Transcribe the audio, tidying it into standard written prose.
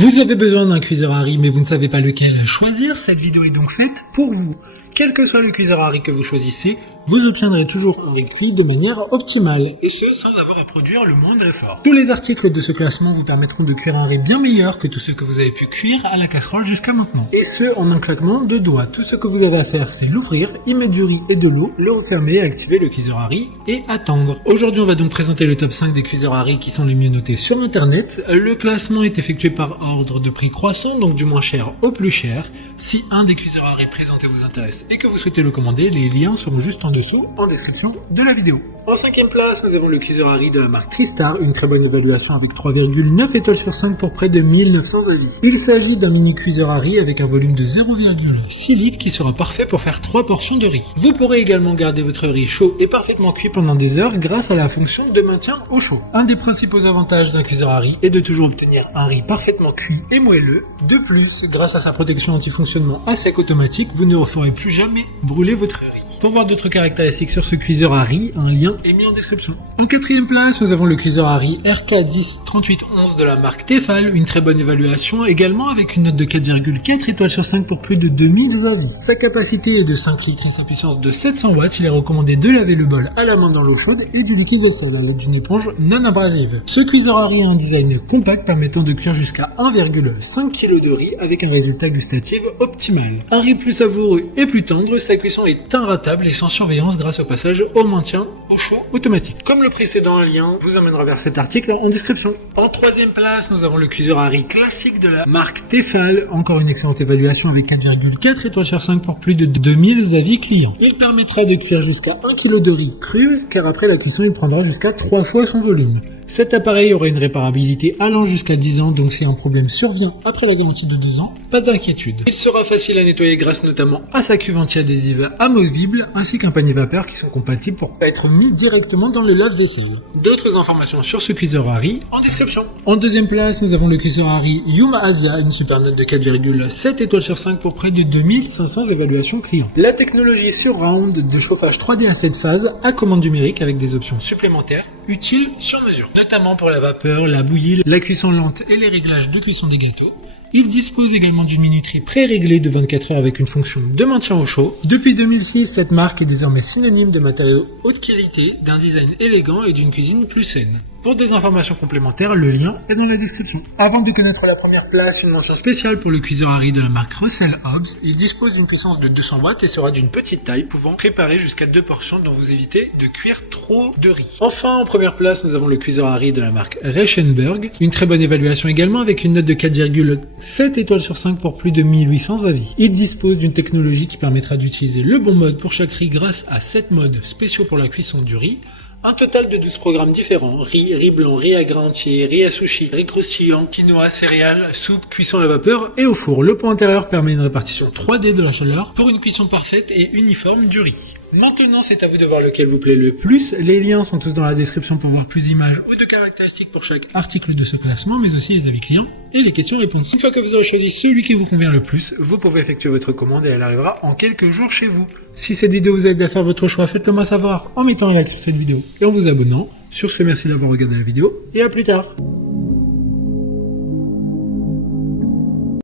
Vous avez besoin d'un cuiseur à riz mais vous ne savez pas lequel choisir, cette vidéo est donc faite pour vous. Quel que soit le cuiseur à riz que vous choisissez, vous obtiendrez toujours un riz cuit de manière optimale, et ce sans avoir à produire le moindre effort. Tous les articles de ce classement vous permettront de cuire un riz bien meilleur que tous ceux que vous avez pu cuire à la casserole jusqu'à maintenant. Et ce en un claquement de doigts. Tout ce que vous avez à faire, c'est l'ouvrir, y mettre du riz et de l'eau, le refermer, activer le cuiseur à riz et attendre. Aujourd'hui on va donc présenter le top 5 des cuiseurs à riz qui sont les mieux notés sur internet. Le classement est effectué par ordre de prix croissant, donc du moins cher au plus cher. Si un des cuiseurs à riz présentés vous intéresse et que vous souhaitez le commander, les liens seront juste en dessous en description de la vidéo. En 5e place, nous avons le cuiseur à riz de la marque Tristar, une très bonne évaluation avec 3,9 étoiles sur 5 pour près de 1900 avis. Il s'agit d'un mini cuiseur à riz avec un volume de 0,6 litres qui sera parfait pour faire 3 portions de riz. Vous pourrez également garder votre riz chaud et parfaitement cuit pendant des heures grâce à la fonction de maintien au chaud. Un des principaux avantages d'un cuiseur à riz est de toujours obtenir un riz parfaitement cuit et moelleux. De plus, grâce à sa protection anti-fonctionnement à sec automatique, vous ne ferez plus jamais brûler votre riz. Pour voir d'autres caractéristiques sur ce cuiseur à riz, un lien est mis en description. En 4e place, nous avons le cuiseur à riz RK103811 de la marque Tefal, une très bonne évaluation, également avec une note de 4,4 étoiles sur 5 pour plus de 2000 avis. Sa capacité est de 5 litres et sa puissance de 700 watts, il est recommandé de laver le bol à la main dans l'eau chaude et du liquide vaisselle à l'aide d'une éponge non abrasive. Ce cuiseur à riz a un design compact permettant de cuire jusqu'à 1,5 kg de riz avec un résultat gustatif optimal. Un riz plus savoureux et plus tendre, sa cuisson est inratable et sans surveillance grâce au passage au maintien au chaud automatique. Comme le précédent, un lien vous amènera vers cet article en description. En 3e place, nous avons le cuiseur à riz classique de la marque Tefal, encore une excellente évaluation avec 4,4 étoiles sur 5 pour plus de 2000 avis clients. Il permettra de cuire jusqu'à 1 kg de riz cru, car après la cuisson il prendra jusqu'à 3 fois son volume. Cet appareil aura une réparabilité allant jusqu'à 10 ans, donc si un problème survient après la garantie de 2 ans, pas d'inquiétude. Il sera facile à nettoyer grâce notamment à sa cuve anti-adhésive amovible, ainsi qu'un panier vapeur qui sont compatibles pour être mis directement dans le lave-vaisselle. D'autres informations sur ce cuiseur à riz en description. En 2e place, nous avons le cuiseur à riz Yuma Asia, une super note de 4,7 étoiles sur 5 pour près de 2500 évaluations clients. La technologie Surround de chauffage 3D à 7 phases à commande numérique avec des options supplémentaires utiles sur mesure, notamment pour la vapeur, la bouillie, la cuisson lente et les réglages de cuisson des gâteaux. Il dispose également d'une minuterie pré-réglée de 24 heures avec une fonction de maintien au chaud. Depuis 2006, cette marque est désormais synonyme de matériaux haute qualité, d'un design élégant et d'une cuisine plus saine. Pour des informations complémentaires, le lien est dans la description. Avant de connaître la première place, une mention spéciale pour le cuiseur à riz de la marque Russell Hobbs. Il dispose d'une puissance de 200 watts et sera d'une petite taille, pouvant préparer jusqu'à 2 portions dont vous évitez de cuire trop de riz. Enfin, en première place, nous avons le cuiseur à riz de la marque Reichenberg. Une très bonne évaluation également avec une note de 4,7 étoiles sur 5 pour plus de 1800 avis. Il dispose d'une technologie qui permettra d'utiliser le bon mode pour chaque riz grâce à 7 modes spéciaux pour la cuisson du riz. Un total de 12 programmes différents, riz blanc, riz à grains entiers, riz à sushi, riz croustillant, quinoa, céréales, soupe, cuisson à la vapeur et au four. Le pot intérieur permet une répartition 3D de la chaleur pour une cuisson parfaite et uniforme du riz. Maintenant, c'est à vous de voir lequel vous plaît le plus. Les liens sont tous dans la description pour voir plus d'images ou de caractéristiques pour chaque article de ce classement, mais aussi les avis clients et les questions-réponses. Une fois que vous aurez choisi celui qui vous convient le plus, vous pouvez effectuer votre commande et elle arrivera en quelques jours chez vous. Si cette vidéo vous aide à faire votre choix, faites-le moi savoir en mettant un like sur cette vidéo et en vous abonnant. Sur ce, merci d'avoir regardé la vidéo et à plus tard.